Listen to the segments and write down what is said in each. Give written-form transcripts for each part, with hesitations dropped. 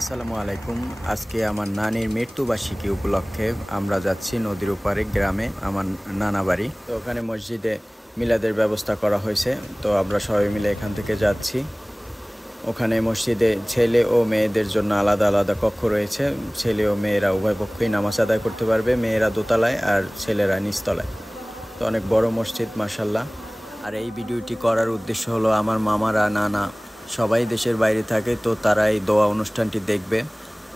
আসসালামু আলাইকুম। আজকে আমার নানির মৃত্যুবার্ষিকী উপলক্ষে আমরা যাচ্ছি নদীর ওপারে গ্রামে, আমার নানা বাড়ি। তো ওখানে মসজিদে মিলাদের ব্যবস্থা করা হয়েছে। তো আমরা সবাই মিলে এখান থেকে যাচ্ছি। ওখানে মসজিদে ছেলে ও মেয়েদের জন্য আলাদা আলাদা কক্ষ রয়েছে। ছেলে ও মেয়েরা উভয় পক্ষই নামাজ আদায় করতে পারবে। মেয়েরা দোতলায় আর ছেলেরা নিচতলায়। তো অনেক বড় মসজিদ মাশাআল্লাহ। আর এই ভিডিওটি করার উদ্দেশ্য হলো আমার মামারা, নানা সবাই দেশের বাইরে থাকে, তো তারা এই দোয়া অনুষ্ঠানটি দেখবে,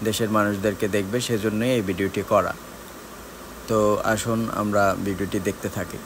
দেশের মানুষদেরকে দেখবে, সেজন্যই এই ভিডিওটি করা। তো আসুন আমরা ভিডিওটি দেখতে থাকি।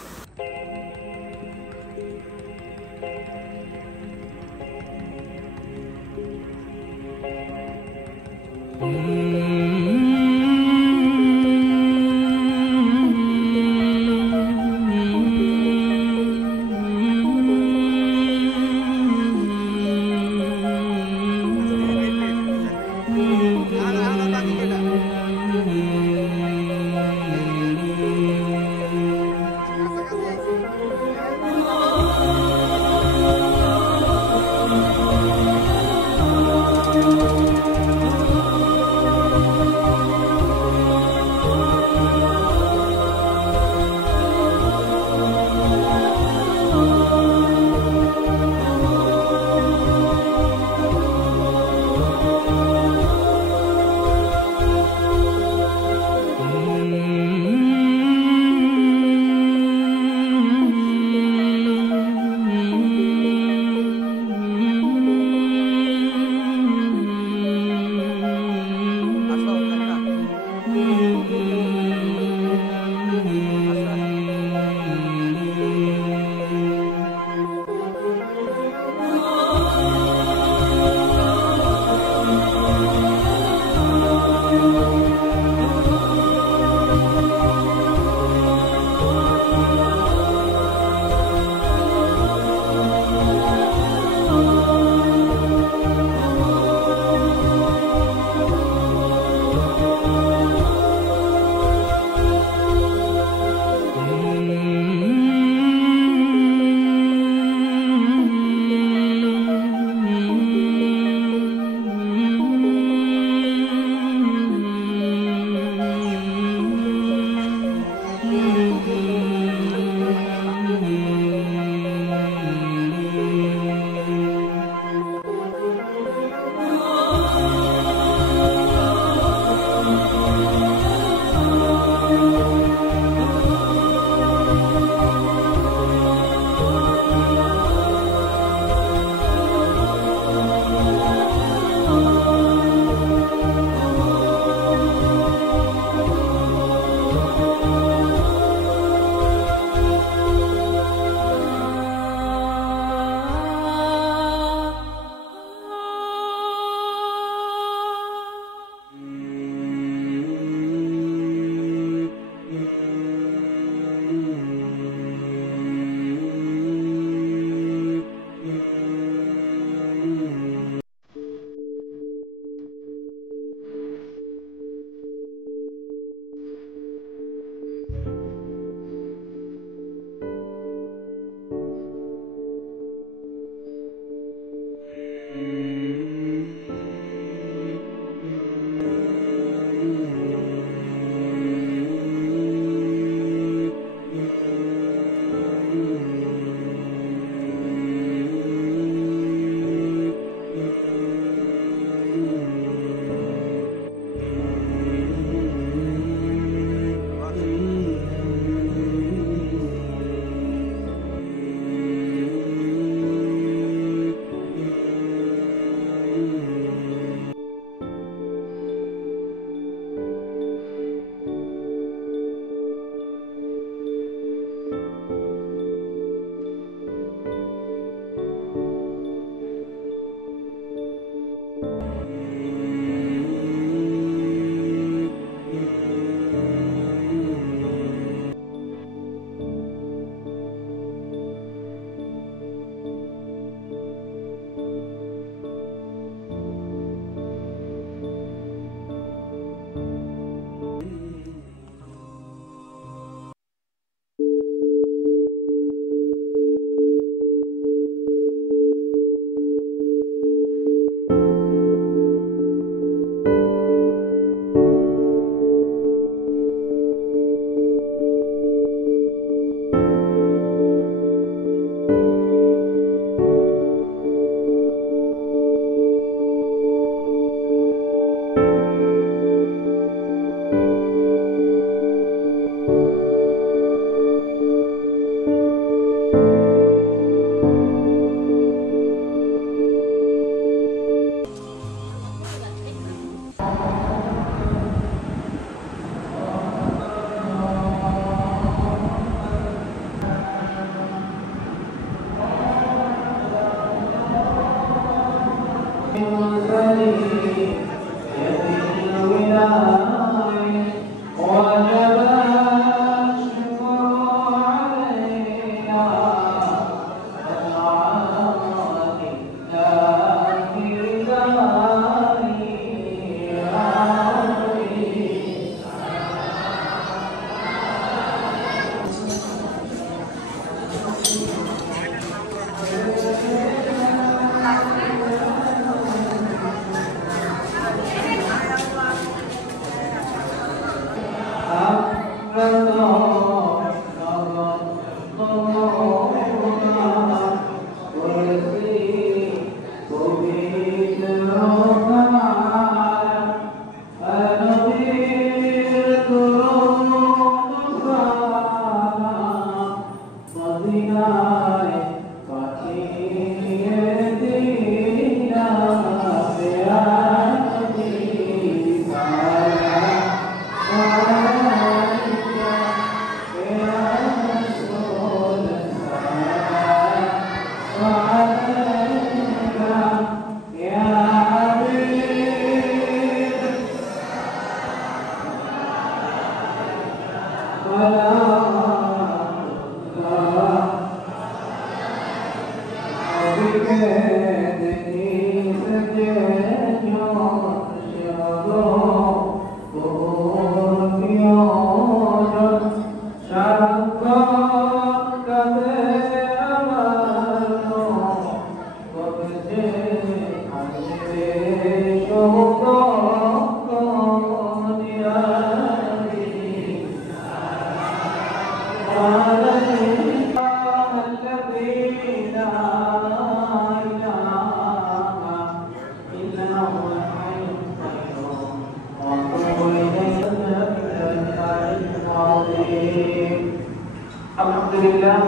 আলহামদুলিল্লাহ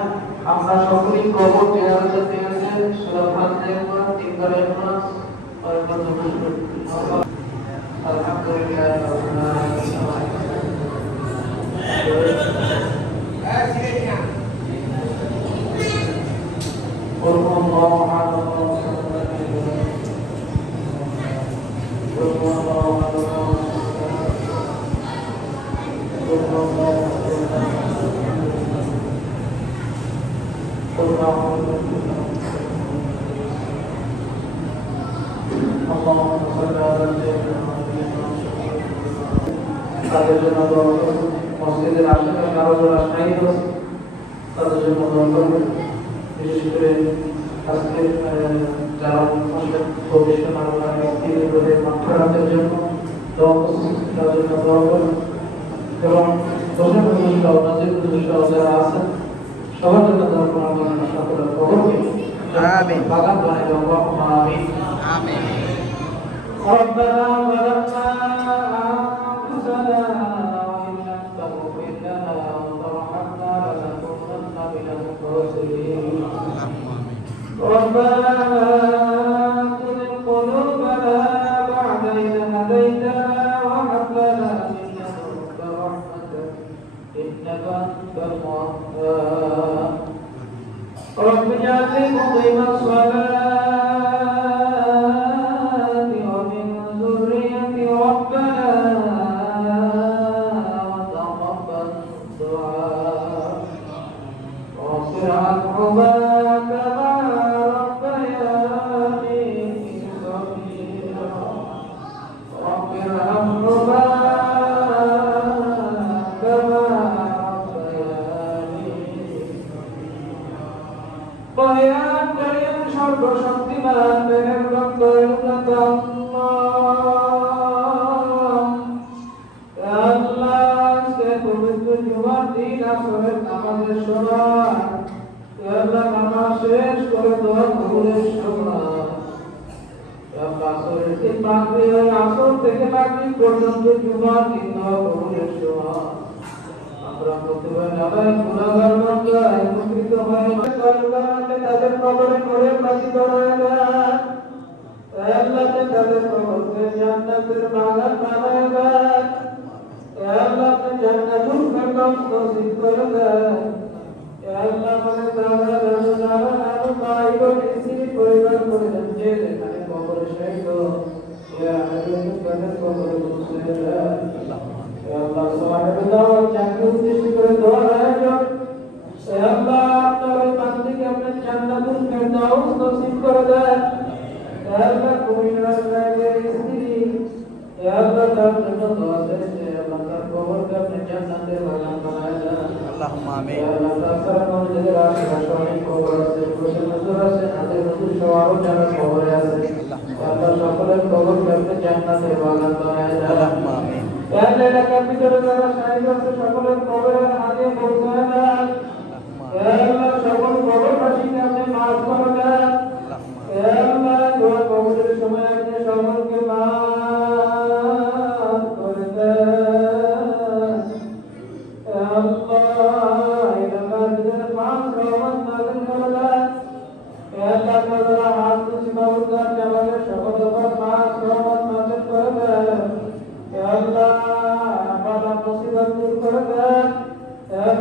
আমরা সকলেই কবর জিয়ারতে পেরেছি সূরা ফাতিহা তিনবার ইখলাস আর আলহামদুলিল্লাহ তাদের জন্য মসজিদের আশেপাশে আরো যারা শাহীদ হয়েছে তাদের জন্য দোয়া করবেন। বিশেষ করে আজকে যারা ভবিষ্যৎ মাঠের জন্য তাদের জন্য দোয়া করবেন এবং যারা আছেন সবার জন্য দোয়া করার সকলের খবরকে বাগান বানিয়ে দেওয়া আমিন আমিন। ربنا ظلمنا أنفسنا وإن لم تغفر لنا وترحمنا لنكونن من الخاسرين ربنا لا تزغ قلوبنا بعد إذ هديتنا وهب لنا من لدنك رحمة إنك أنت الوهاب رب اجعلني مقيم الصلاة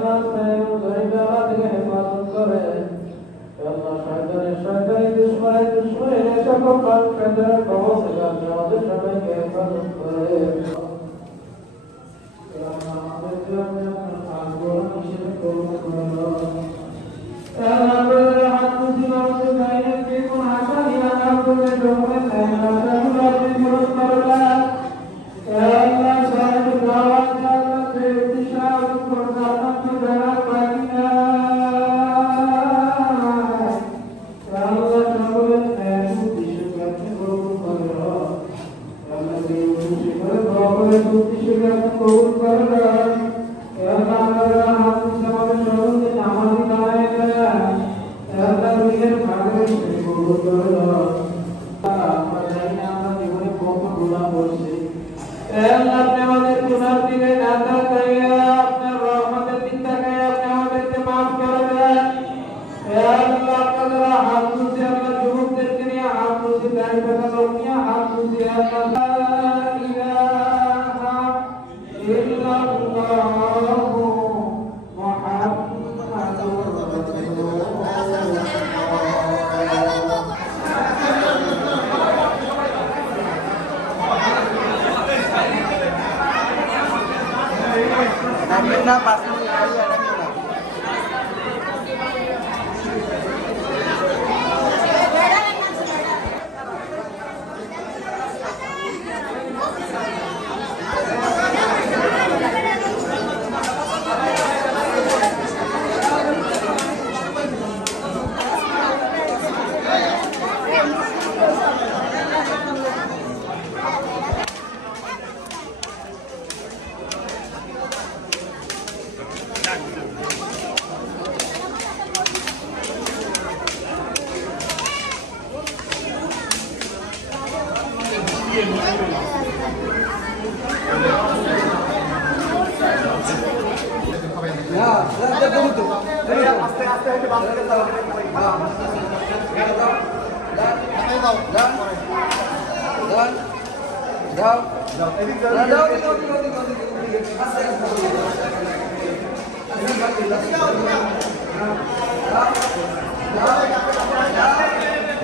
Allah খুশি করে দোয়া করে সত্যি শিখে আপনি কবুল করে দেন। আল্লাহ তাআলা হাত আমাদের সকলকে নামাজি বানায় দেন। আল্লাহ দিনের ভাগে কবুল করে দেন। আমরা জানি না আমরা জীবনে কত গুনাহ করছি। আল্লাহ আপনি আমাদের গুনার দিকে না তাকাইয়া আপনার রহমতের দিক তাকাইয়া আপনি আমাদেরকে মাফ করে দেন। আল্লাহ আপনারা হাত তুলছে, আল্লাহ যুবকদেরকে নিয়ে হাত তুলছে, দাঁড়িয়ে থাকা লোক নিয়ে হাত তুলছে। আল্লাহ ইলাহা ইল্লাল্লাহু মুহাম্মাদুর রাসূলুল্লাহ।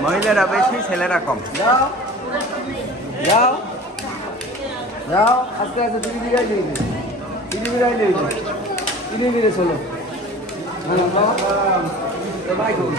মহিলারা বেশি, ছেলেরা কম। যাও যাও যাও আস্তে আস্তে তুমি বিরাই নেই তিনি বিরাই নেই তিনি মিলে চলো বাই করুন।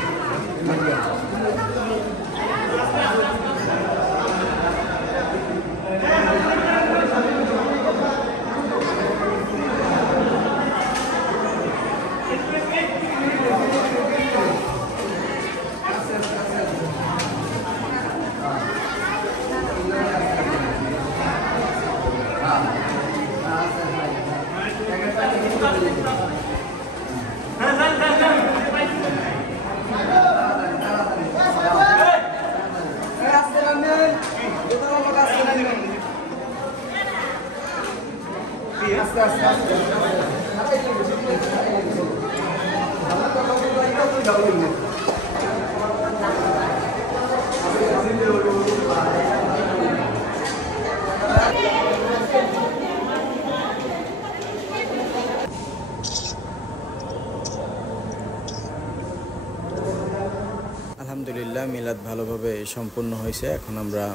আলহামদুলিল্লাহ মিলাদ ভালোভাবে সম্পূর্ণ হয়েছে। এখন আমরা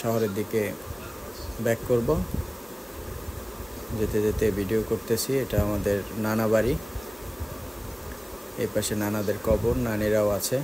শহরের দিকে ব্যাক করব। যেতে যেতে ভিডিও করতেছি। এটা আমাদের নানা বাড়ি, এই পাশে নানাদের কবর, নানিরাও আছে।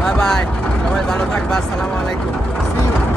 বাই বাই, সবাই ভালো থাকবা, আসসালামু আলাইকুম, সি ইউ।